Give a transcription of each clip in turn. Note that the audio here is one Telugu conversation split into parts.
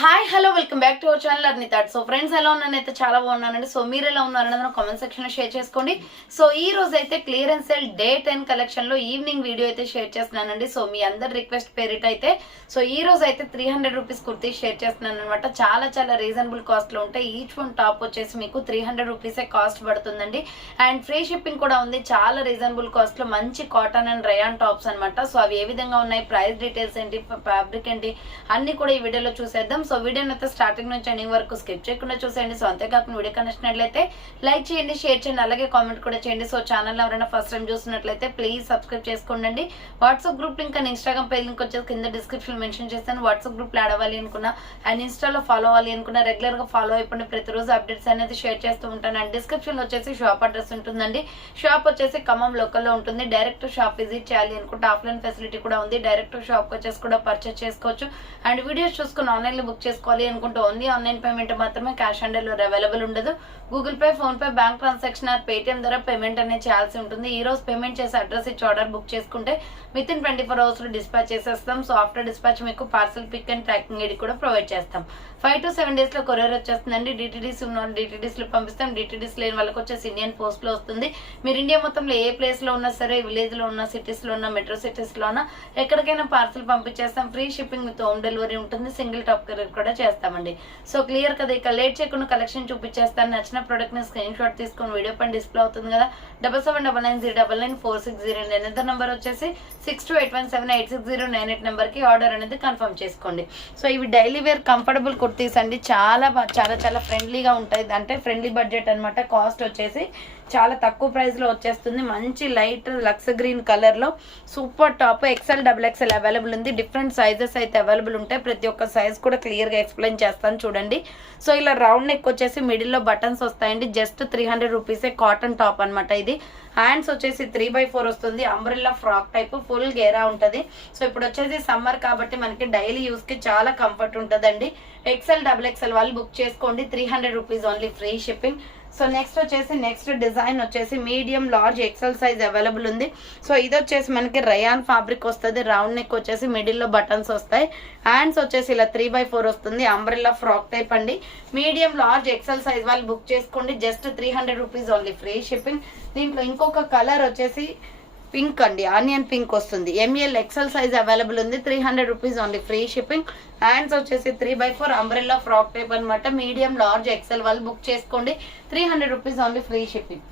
Hi hello welcome back to our channel అర్నితాడ్. సో ఫ్రెండ్స్ ఎలా ఉన్నానైతే చాలా బాగున్నానండి. సో మీరు ఎలా ఉన్నారనేది కామెంట్ సెక్షన్ లో షేర్ చేసుకోండి. సో ఈ రోజు అయితే క్లియరెన్స్ సేల్ డే 10 కలెక్షన్ లో ఈవినింగ్ వీడియో అయితే షేర్ చేస్తున్నానండి. సో మీ అందరి రిక్వెస్ట్ పేరిట అయితే సో ఈ రోజు అయితే 300 రూపీస్ కుర్తీ షేర్ చేస్తున్నాను అనమాట. చాలా రీజనబుల్ కాస్ట్ లో ఉంటాయి. ఈచ్ వన్ టాప్ వచ్చేసి మీకు 300 రూపీసే కాస్ట్ పడుతుందండి. అండ్ ఫ్రీ షిప్పింగ్ కూడా ఉంది. చాలా రీజనబుల్ కాస్ట్ లో మంచి కాటన్ అండ్ రయాన్ టాప్స్ అనమాట. సో అవి ఏ విధంగా ఉన్నాయి, ప్రైస్ డీటెయిల్స్ ఏంటి, ఫ్యాబ్రిక్ ఏంటి అన్ని కూడా ఈ వీడియోలో చూసేద్దాం. సో వీడియోని అయితే స్టార్టింగ్ నుంచి ఎండింగ్ వరకు స్కిప్ చేయకుండా చూసేయండి. సో అంతేకాకుండా వీడియో కనిచ్చినట్లయితే లైక్ చేయండి, షేర్ చేయండి, అలాగే కామెంట్ కూడా చేయండి. సో ఛానల్ ఎవరైనా ఫస్ట్ టైం చూస్తున్నట్లయితే ప్లీజ్ సబ్స్క్రైబ్ చేసుకోండి. WhatsApp group link and Instagram page link వచ్చేసి కింద డిస్క్రిప్షన్ మెన్షన్ చేస్తాను. వాట్సాప్ గ్రూప్ లో యాడ్ అవ్వాలి అనుకున్నా అండ్ ఇన్స్టాలో ఫాలో అవ్వాలి అనుకున్నా రెగ్యులర్ గా ఫాలో అయిపోండి. ప్రతిరోజు అప్డేట్స్ అనేది షేర్ చేస్తూ ఉంటాను. అండ్ డిస్క్రిప్షన్ లో వచ్చేసి షాప్ అడ్రస్ ఉంటుందండి. షాప్ వచ్చేసి ఖమ్మం లోకల్ లో ఉంటుంది. డైరెక్ట్ షాప్ విజిట్ చేయాలి అనుకుంటే ఆఫ్లైన్ ఫెసిలిటీ కూడా ఉంది. డైరెక్ట్ షాప్ వచ్చేసి కూడా పర్చేస్ చేసుకోవచ్చు. అండ్ వీడియోస్ చూసుకుని ఆన్లైన్ లో బుక్ చేసుకోవాలి అనుకుంటే ఓన్లీ ఆన్లైన్ పేమెంట్ మాత్రమే, క్యాష్ ఆన్ డెలివరీ అవైలబుల్ ఉండదు. Google Pay, PhonePe, bank transaction or Paytm ద్వారా పేమెంట్ అనేది చేయాల్సి ఉంటుంది. ఈ రోజు పేమెంట్ చేసి అడ్రస్ ఇచ్చి ఆర్డర్ బుక్ చేసుకుంటే విత్ ఇన్ 24 hours లో డిస్పాచ్ చేసేస్తాం. సో ఆఫ్టర్ డిస్పాచ్ మీకు parcel pick and tracking ID కూడా ప్రొవైడ్ చేస్తాం. 5 to 7 days లో కొరియర్ వచ్చేస్తుందండి. డిటిడిస్ ఉన్న డిటిడిస్ లో పంపిస్తాం. డిటిడిస్ లేని వాళ్ళకి వచ్చేసి ఇండియన్ పోస్ట్ లో వస్తుంది. మీరు ఇండియా మొత్తంలో ఏ ప్లేస్ లో ఉన్నా సరే, విలేజ్ లో ఉన్న, సిటీస్ లో ఉన్న, మెట్రో సిటీస్ లో ఉన్న ఎక్కడికైనా పార్సల్ పంపించేస్తాం. Free shipping with home delivery ఉంటుంది. సింగిల్ టాప్ కొరియర్ కూడా చేస్తామండి. సో క్లియర్ కదా. ఇక లేట్ చేయకుండా కలెక్షన్ చూపించేస్తాను. నచ్చిన ప్రొడక్ట్ ని స్క్రీన్ షాట్ తీసుకొని వీడియో పైన డిస్ప్లే అవుతుంది కదా, 7799099460 అనేది నెంబర్ వచ్చేసి 6281786098 నెంబర్ కి ఆర్డర్ అనేది కన్ఫర్మ్ చేసుకోండి. సో ఇవి డైలీ వేర్ కంఫర్టబుల్ కుర్తీస్ అండి. చాలా ఫ్రెండ్లీగా ఉంటాయి. అంటే ఫ్రెండ్లీ బడ్జెట్ అనమాట. కాస్ట్ వచ్చేసి చాలా తక్కువ ప్రైస్ లో వచ్చేస్తుంది. మంచి లైట్ లక్స్ గ్రీన్ కలర్ లో super top XL XXL available ఉంది. డిఫరెంట్ సైజెస్ అయితే అవైలబుల్ ఉంటాయి. ప్రతి ఒక్క సైజ్ కూడా క్లియర్ గా ఎక్స్ప్లెయిన్ చేస్తాను చూడండి. సో ఇలా రౌండ్ నెక్ వచ్చేసి మిడిల్ లో బటన్స్ వస్తాయండి. జస్ట్ 300 రూపీసే. కాటన్ టాప్ అనమాట ఇది. హ్యాండ్స్ వచ్చేసి 3/4 వస్తుంది. అంబ్రెల్లా ఫ్రాక్ టైప్ ఫుల్ గేరా ఉంటది. సో ఇప్పుడు వచ్చేసి సమ్మర్ కాబట్టి మనకి డైలీ యూస్ కి చాలా కంఫర్ట్ ఉంటదండి. XL XXL వాళ్ళు బుక్ చేసుకోండి. 300 rupees only, free shipping. So next design వచ్చేసి medium large XL size available ఉంది. సో ఇది వచ్చేసి మనకి రయాన్ ఫ్యాబ్రిక్ వస్తుంది. రౌండ్ నెక్ వచ్చేసి మిడిల్ లో బటన్స్ వస్తాయి. హ్యాండ్స్ వచ్చేసి ఇలా 3/4 వస్తుంది. అంబ్రెల్లా ఫ్రాక్ టైప్ అండి. మీడియం లార్జ్ XL సైజ్ వాళ్ళు బుక్ చేసుకోండి. Just 300 rupees only, free shipping. దీంట్లో ఇంకొక కలర్ వచ్చేసి పింక్ అండి, ఆనియన్ పింక్ వస్తుంది. ML XL సైజ్ అవైలబుల్ ఉంది. 300 rupees only, free shipping. Hands వచ్చేసి 3/4 అంబ్రెల్లా ఫ్రాక్ టైప్ అనమాట. మీడియం లార్జ్ XL వాళ్ళు బుక్ చేసుకోండి. 300 rupees only, free shipping.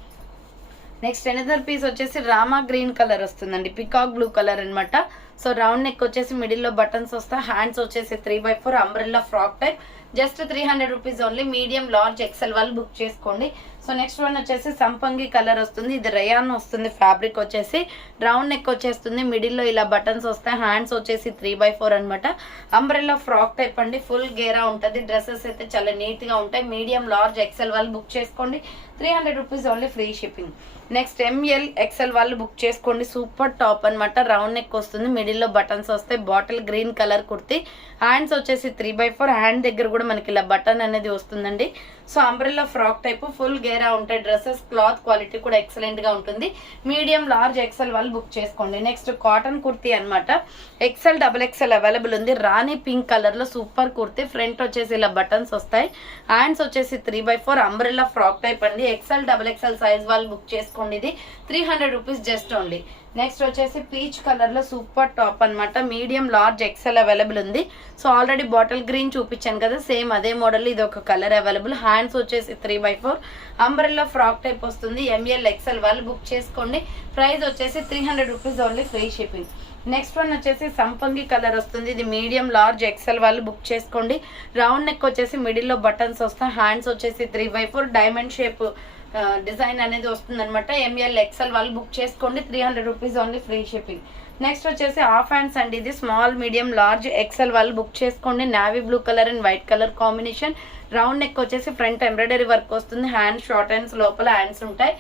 Next another piece వచ్చేసి రామా గ్రీన్ కలర్ వస్తుందండి. పికాక్ బ్లూ కలర్ అనమాట. సో రౌండ్ నెక్ వచ్చేసి మిడిల్ లో బటన్స్ వస్తాయి. హ్యాండ్స్ వచ్చేసి 3/4 umbrella frock type. Just 300 rupees only, medium large XL వాళ్ళు బుక్ చేసుకోండి. సో నెక్స్ట్ వన్ వచ్చేసి సంపంగి కలర్ వస్తుంది. ఇది రయాన్ వస్తుంది. ఫ్యాబ్రిక్ వచ్చేసి రౌండ్ నెక్ వచ్చేస్తుంది. మిడిల్ లో ఇలా బటన్స్ వస్తాయి. హ్యాండ్స్ వచ్చేసి 3/4 అనమాట. అంబ్రెల్లా ఫ్రాక్ టైప్ అండి. ఫుల్ గేరా ఉంటది. డ్రెస్సెస్ అయితే చాలా నీట్ గా ఉంటాయి. మీడియం లార్జ్ XL వాళ్ళు బుక్ చేసుకోండి. 300 rupees only, free shipping. Next ML XL వాళ్ళు బుక్ చేసుకోండి. సూపర్ టాప్ అనమాట. రౌండ్ నెక్ వస్తుంది. మిడిల్ లో బటన్స్ వస్తాయి. Bottle green colour kurti. Hands వచ్చేసి 3/4. హ్యాండ్ దగ్గర కూడా మనకి ఇలా బటన్ అనేది వస్తుందండి. So umbrella frock type full గేరా ఉంటాయి. డ్రెస్సెస్ క్లాత్ క్వాలిటీ కూడా ఎక్సలెంట్ గా ఉంటుంది. మీడియం లార్జ్ XL వాళ్ళు బుక్ చేసుకోండి. నెక్స్ట్ కాటన్ కుర్తీ అనమాట. XL XXL అవైలబుల్ ఉంది. రాణి పింక్ కలర్ లో సూపర్ కుర్తీ. ఫ్రంట్ వచ్చేసి ఇలా బటన్స్ వస్తాయి. హ్యాండ్స్ వచ్చేసి 3/4 అంబ్రెల్లా ఫ్రాక్ టైప్ అండి. XL XXL సైజ్ వాళ్ళు బుక్ చేసుకోండి. ఇది 300 రూపీస్ జస్ట్ ఓన్లీ. నెక్స్ట్ వచ్చేసి పీచ్ కలర్ లో సూపర్ టాప్ అనమాట. మీడియం లార్జ్ XL అవైలబుల్ ఉంది. సో ఆల్రెడీ బాటిల్ గ్రీన్ చూపించాను కదా, సేమ్ అదే మోడల్ ఇది ఒక కలర్ అవైలబుల్. హ్యాండ్స్ వచ్చేసి 3/4 అంబ్రెల్లా ఫ్రాక్ టైప్ వస్తుంది. ML XL వాళ్ళు బుక్ చేసుకోండి. ప్రైస్ వచ్చేసి 300 rupees only, free shipping. Next one వచ్చేసి సంపంగి కలర్ వస్తుంది. ఇది మీడియం లార్జ్ XL వాళ్ళు బుక్ చేసుకోండి. రౌండ్ నెక్ వచ్చేసి మిడిల్ లో బటన్స్ వస్తాయి. హ్యాండ్స్ వచ్చేసి 3/4 డైమండ్ షేప్ డిజైన్ అనేది వస్తుంది అనమాట. ML XL వాళ్ళు బుక్ చేసుకోండి. 300 rupees only, free shipping. Next వచ్చేసి హాఫ్ హ్యాండ్స్ అండి. ఇది స్మాల్ మీడియం లార్జ్ XL వాళ్ళు బుక్ చేసుకోండి. Navy blue colour and white colour combination. Round neck వచ్చేసి ఫ్రంట్ ఎంబ్రాయిడరీ వర్క్ వస్తుంది. హ్యాండ్స్ షార్ట్ హ్యాండ్స్, లోపల హ్యాండ్స్ ఉంటాయి.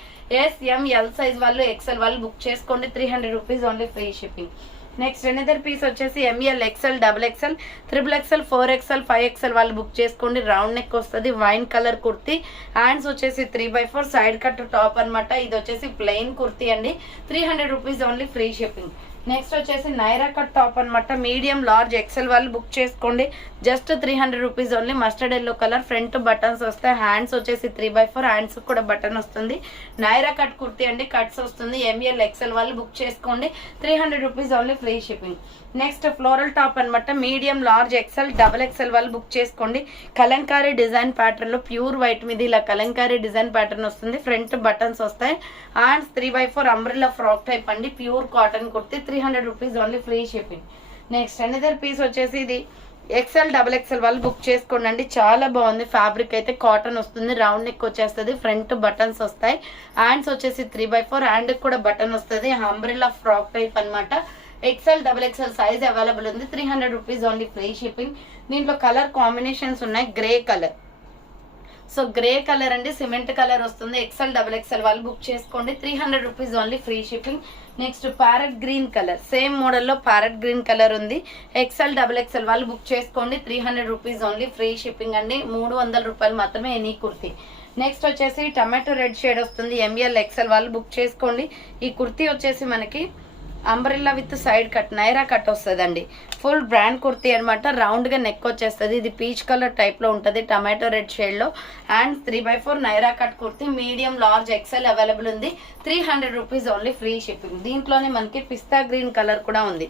SML సైజ్ వాళ్ళు XL వాళ్ళు బుక్ చేసుకోండి. 300 rupees only, free shipping. Next another piece వచ్చేసి ML XL XXL XXL 4XL 5XL వాళ్ళు బుక్ చేసుకోండి. రౌండ్ నెక్ వస్తుంది. Wine colour kurti. హ్యాండ్స్ వచ్చేసి 3/4 సైడ్ కట్ టాప్ అనమాట. ఇది వచ్చేసి ప్లెయిన్ కుర్తీ అండి. 300 rupees only, free shipping. Next వచ్చేసి నైరా కట్ టాప్ అనమాట, మీడియం లార్జ్ ఎక్సెల్ వాళ్ళు బుక్ చేసుకోండి. Just 300 rupees only. Mustard yellow colour, front buttons వస్తాయి, హ్యాండ్స్ వచ్చేసి 3/4 హ్యాండ్స్ కూడా బటన్ వస్తుంది. నైరా కట్ కుర్తీ అండి, కట్స్ వస్తుంది. ఎంఎల్ ఎక్సెల్ వాళ్ళు బుక్ చేసుకోండి. 300 rupees only, free shipping. Next floral top అనమాట, medium large XL double XL వాళ్ళు బుక్ చేసుకోండి. కలంకారీ డిజైన్ ప్యాటర్న్ లో ప్యూర్ వైట్ మీద ఇలా కలంకారీ డిజైన్ ప్యాటర్న్ వస్తుంది. ఫ్రంట్ బటన్స్ వస్తాయి, హ్యాండ్స్ 3/4 అంబ్రెల్లా ఫ్రాక్ టైప్ అండి, pure cotton kurti. 300 rupees only, free shipping. Next another piece వచ్చేసి ఇది ఎక్సెల్ డబల్ ఎక్సెల్ వాళ్ళు బుక్ చేసుకోండి అండి. చాలా బాగుంది. ఫ్యాబ్రిక్ అయితే కాటన్ వస్తుంది, రౌండ్ నెక్ వచ్చేస్తుంది, ఫ్రంట్ బటన్స్ వస్తాయి, హ్యాండ్స్ వచ్చేసి 3/4 హ్యాండ్ కూడా బటన్ వస్తుంది. అంబ్రెల్లా ఫ్రాక్ టైప్ అనమాట. XL double XL size available ఉంది. 300 రూపీస్ ఓన్లీ, ఫ్రీ షిప్పింగ్. దీంట్లో కలర్ కాంబినేషన్స్ ఉన్నాయి. Grey colour, so grey colour అండి, సిమెంట్ కలర్ వస్తుంది. ఎక్సెల్ డబల్ ఎక్సెల్ వాళ్ళు బుక్ చేసుకోండి. 300 rupees only, free shipping. Next parrot green colour, same మోడల్లో ప్యారెట్ గ్రీన్ కలర్ ఉంది. ఎక్సెల్ డబల్ ఎక్సెల్ వాళ్ళు బుక్ చేసుకోండి. 300 రూపీస్ ఓన్లీ, ఫ్రీ షిప్పింగ్ అండి. 300 రూపాయలు మాత్రమే ఎనీ కుర్తీ. నెక్స్ట్ వచ్చేసి టమాటో రెడ్ షేడ్ వస్తుంది. ఎంఎల్ ఎక్సెల్ వాళ్ళు బుక్ చేసుకోండి. ఈ కుర్తీ వచ్చేసి మనకి umbrella with side cut, Naira cut వస్తుందండి. ఫుల్ బ్రాండ్ కుర్తీ అనమాట, రౌండ్ గా నెక్ వచ్చేస్తుంది. ఇది పీచ్ కలర్ టైప్ లో ఉంటుంది, టమాటో రెడ్ షేడ్ లో. And 3/4 Naira cut kurti, medium large XL available ఉంది. 300 రూపీస్ ఓన్లీ, ఫ్రీ షిప్పింగ్. దీంట్లోనే మనకి పిస్తా గ్రీన్ కలర్ కూడా ఉంది.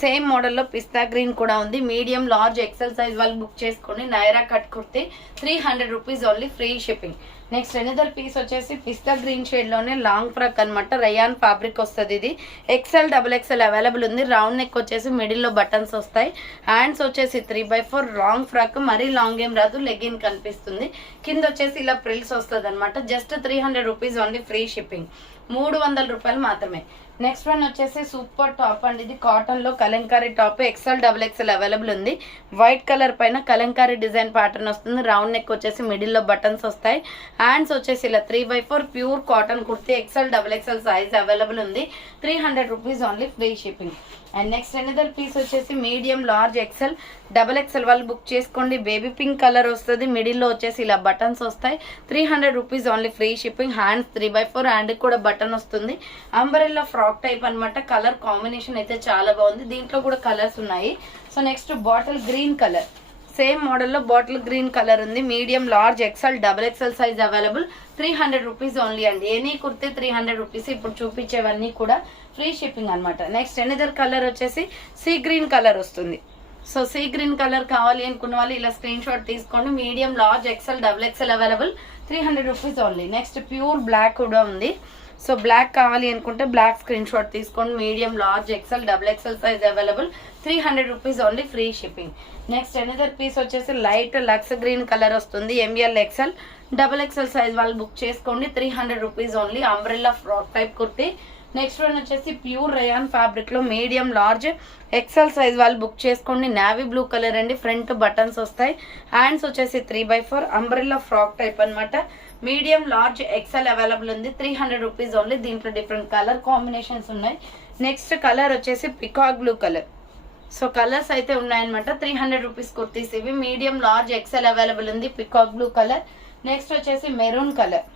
సేమ్ మోడల్లో పిస్తా గ్రీన్ కూడా ఉంది. మీడియం లార్జ్ ఎక్సెల్ సైజ్ వాళ్ళు బుక్ చేసుకోండి. Naira cut kurti, 300 rupees only, free shipping. Next another piece వచ్చేసి పిస్తా గ్రీన్ షేడ్ లోనే లాంగ్ ఫ్రాక్ అనమాట, రయాన్ ఫ్యాబ్రిక్ వస్తుంది. ఇది ఎక్సెల్ డబుల్ ఎక్సెల్ అవైలబుల్ ఉంది. రౌండ్ నెక్ వచ్చేసి మిడిల్ లో బటన్స్ వస్తాయి, హ్యాండ్స్ వచ్చేసి 3/4 లాంగ్ ఫ్రాక్, మరీ లాంగ్ ఏం రాదు, లెగిన్ కనిపిస్తుంది. కింద వచ్చేసి ఇలా ప్రిల్స్ వస్తుంది అనమాట. Just 300 rupees only, free shipping. 300 రూపాయలు మాత్రమే. నెక్స్ట్ వన్ వచ్చేసి సూపర్ టాప్ అండి, ఇది కాటన్ లో Kalamkari top, XL double XL available ఉంది. వైట్ కలర్ పైన కలంకారీ డిజైన్ ప్యాటర్న్ వస్తుంది. రౌండ్ నెక్ వచ్చేసి మిడిల్ లో బటన్స్ వస్తాయి, హ్యాండ్స్ వచ్చేసి ఇలా 3/4 pure cotton kurti, XL double XL size available ఉంది. 300 rupees only, free shipping. And next another piece వచ్చేసి medium large XL double XL వాళ్ళు బుక్ చేసుకోండి. బేబీ పింక్ కలర్ వస్తుంది, మిడిల్ లో వచ్చేసి ఇలా బటన్స్ వస్తాయి. 300 rupees only, free shipping. Hands 3/4 hand కూడా బటన్ వస్తుంది. అంబరెల్లా ఫ్రాక్ టైప్ అనమాట. కలర్ కాంబినేషన్ అయితే చాలా బాగుంది. దీంట్లో కూడా కలర్స్ ఉన్నాయి. So next bottle green colour, same మోడల్లో బాటిల్ గ్రీన్ కలర్ ఉంది. Medium large XL double XL size available. 300 rupees only అండి. Any kurti 300 rupees. ఇప్పుడు చూపించేవన్నీ కూడా ఫ్రీ షిప్పింగ్ అనమాట. నెక్స్ట్ ఎనదర్ కలర్ వచ్చేసి సీ గ్రీన్ కలర్ వస్తుంది. సో సీ గ్రీన్ కలర్ కావాలి అనుకున్న వాళ్ళు ఇలా స్క్రీన్ షాట్ తీసుకోండి. Medium large XL double XL available. 300 rupees only. Next pure black కూడా ఉంది. సో బ్లాక్ కావాలి అనుకుంటే బ్లాక్ స్క్రీన్ షాట్ తీసుకోండి. Medium large XL double XL size available. 300 rupees only, free shipping. Next another piece వచ్చేసి లైట్ లక్స్ గ్రీన్ కలర్ వస్తుంది. ML XL double XL size వాళ్ళు బుక్ చేసుకోండి. 300 rupees only. Umbrella frock type kurti. Next one వచ్చేసి ప్యూర్ రయాన్ ఫ్యాబ్రిక్ లో మీడియం లార్జ్ ఎక్సెల్ సైజ్ వాళ్ళు బుక్ చేసుకోండి. నావీ బ్లూ కలర్ అండి, ఫ్రంట్ బటన్స్ వస్తాయి, హ్యాండ్స్ వచ్చేసి 3/4 అంబ్రెల్లా ఫ్రాక్ టైప్ అనమాట. మీడియం లార్జ్ ఎక్సెల్ అవైలబుల్ ఉంది. 300 రూపీస్ ఓన్లీ. దీంట్లో డిఫరెంట్ కలర్ కాంబినేషన్స్ ఉన్నాయి. నెక్స్ట్ కలర్ వచ్చేసి peacock blue colour. So colours అయితే ఉన్నాయన్నమాట. 300 రూపీస్ కుర్తీస్ ఇవి. మీడియం లార్జ్ ఎక్సెల్ అవైలబుల్ ఉంది, పికాక్ బ్లూ కలర్. నెక్స్ట్ వచ్చేసి maroon colour.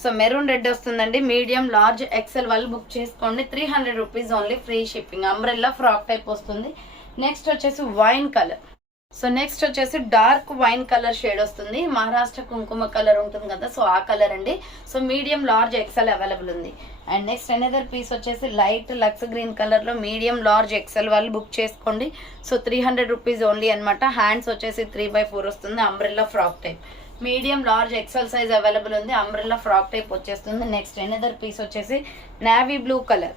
So maroon red వస్తుందండి. మీడియం లార్జ్ ఎక్సెల్ వాళ్ళు బుక్ చేసుకోండి. 300 rupees only, free shipping. Umbrella frock type వస్తుంది. నెక్స్ట్ వచ్చేసి వైన్ కలర్. సో నెక్స్ట్ వచ్చేసి డార్క్ వైన్ కలర్ షేడ్ వస్తుంది. మహారాష్ట్ర కుంకుమ కలర్ ఉంటుంది కదా, సో ఆ కలర్ అండి. So medium large XL available ఉంది. అండ్ నెక్స్ట్ అనదర్ పీస్ వచ్చేసి లైట్ లక్స్ గ్రీన్ కలర్ లో మీడియం లార్జ్ ఎక్సెల్ వాళ్ళు బుక్ చేసుకోండి. సో 300 రూపీస్ ఓన్లీ అనమాట. హ్యాండ్స్ వచ్చేసి 3/4 వస్తుంది. Umbrella frock type. Medium large XL size available ఉంది. అంబ్రెల్లా ఫ్రాక్ టైప్ వచ్చేస్తుంది. నెక్స్ట్ ఎనదర్ పీస్ వచ్చేసి navy blue colour.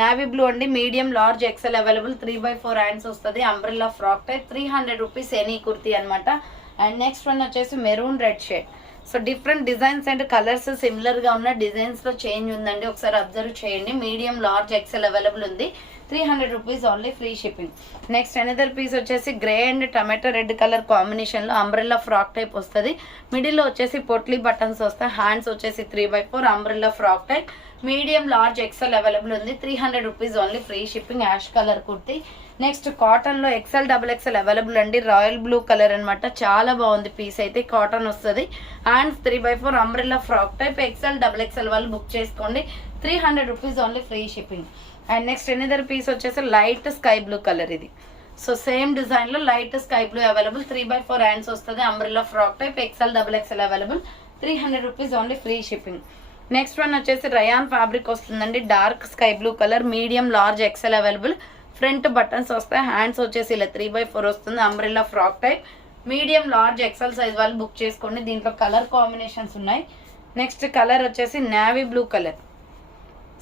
Navy blue అండి, medium large XL available. 3/4 hands వస్తుంది. Umbrella frock type. 300 rupees any kurti అనమాట. అండ్ నెక్స్ట్ వన్ వచ్చేసి maroon red shade. So different designs and colours similar గా ఉన్న డిజైన్స్ లో చేంజ్ ఉందండి, ఒకసారి అబ్జర్వ్ చేయండి. మీడియం లార్జ్ ఎక్సెల్ అవైలబుల్ ఉంది. 300 rupees only, free shipping. Next another piece వచ్చేసి grey and tomato red colour combination లో అంబ్రెల్లా ఫ్రాక్ టైప్ వస్తుంది. మిడిల్ లో వచ్చేసి పొట్లీ బటన్స్ వస్తాయి. హ్యాండ్స్ వచ్చేసి 3/4 umbrella frock type. Medium large XL available ఉంది. 300 rupees only, free shipping. Ash colour kurti. Next కాటన్లో ఎక్సెల్ డబుల్ ఎక్సెల్ అవైలబుల్ అండి. రాయల్ బ్లూ కలర్ అనమాట, చాలా బాగుంది పీస్ అయితే. కాటన్ వస్తుంది. Hands 3/4 umbrella frock type. XL double XL వాళ్ళు బుక్ చేసుకోండి. 300 rupees only, free shipping. And next another piece వచ్చేసి లైట్ స్కై బ్లూ కలర్ ఇది. సో సేమ్ డిజైన్ లో light sky blue available. 3/4 hands వస్తుంది. Umbrella frock type. XL double XL available. 300 rupees only, free shipping. Next one వచ్చేసి రయాన్ ఫ్యాబ్రిక్ వస్తుందండి. Dark sky blue colour. Medium large XL available. Front buttons వస్తాయి. హ్యాండ్స్ వచ్చేసి ఇలా 3/4 వస్తుంది. Umbrella frock type. Medium large XL size వాళ్ళు బుక్ చేసుకోండి. దీంట్లో కలర్ కాంబినేషన్స్ ఉన్నాయి. నెక్స్ట్ కలర్ వచ్చేసి నావీ బ్లూ కలర్.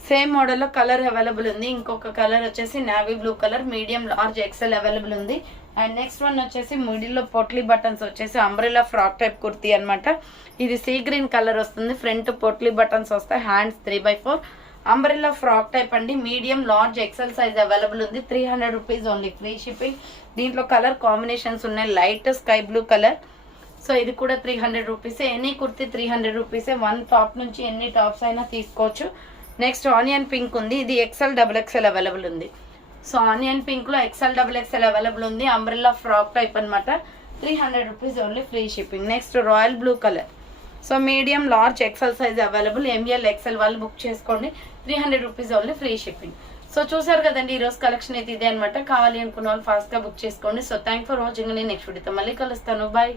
సేమ్ మోడల్లో కలర్ అవైలబుల్ ఉంది. ఇంకొక కలర్ వచ్చేసి navy blue colour. Medium large XL available ఉంది. అండ్ నెక్స్ట్ వన్ వచ్చేసి మిడిల్లో పొట్లీ బటన్స్ వచ్చేసి అంబ్రెల్లా ఫ్రాక్ టైప్ కుర్తీ అనమాట. ఇది సీ గ్రీన్ కలర్ వస్తుంది. ఫ్రంట్ పొట్లీ బటన్స్ వస్తాయి. హ్యాండ్స్ 3/4 అంబ్రెల్లా ఫ్రాక్ టైప్ అండి. Medium large XL size available ఉంది. 300 రూపీస్ ఓన్లీ, ఫ్రీ షిప్పింగ్. దీంట్లో కలర్ కాంబినేషన్స్ ఉన్నాయి. Light sky blue colour. So ఇది కూడా 300 రూపీసే. ఎనీ కుర్తీ 300 రూపీసే. వన్ టాప్ నుంచి ఎన్ని టాప్స్ అయినా తీసుకోవచ్చు. నెక్స్ట్ ఆనియన్ పింక్ ఉంది. ఇది ఎక్సెల్ డబుల్ ఎక్సెల్ అవైలబుల్ ఉంది. సో ఆనియన్ పింక్ లో ఎక్సెల్ డబుల్ ఎక్సెల్ అవైలబుల్ ఉంది. అంబ్రెల్లా ఫ్రాక్ టైప్ అనమాట. 300 rupees only, free shipping. Next royal blue colour. So medium large XL size available. ML XL వాళ్ళు బుక్ చేసుకోండి. 300 rupees only, free shipping. So చూసారు కదండి, ఈరోజు కలెక్షన్ అయితే ఇదే అనమాట. కావాలి అనుకున్న వాళ్ళు ఫాస్ట్ గా బుక్ చేసుకోండి. So thank for watching. నేను నెక్స్ట్ వీడియోతో మళ్ళీ కలుస్తాను. బాయ్.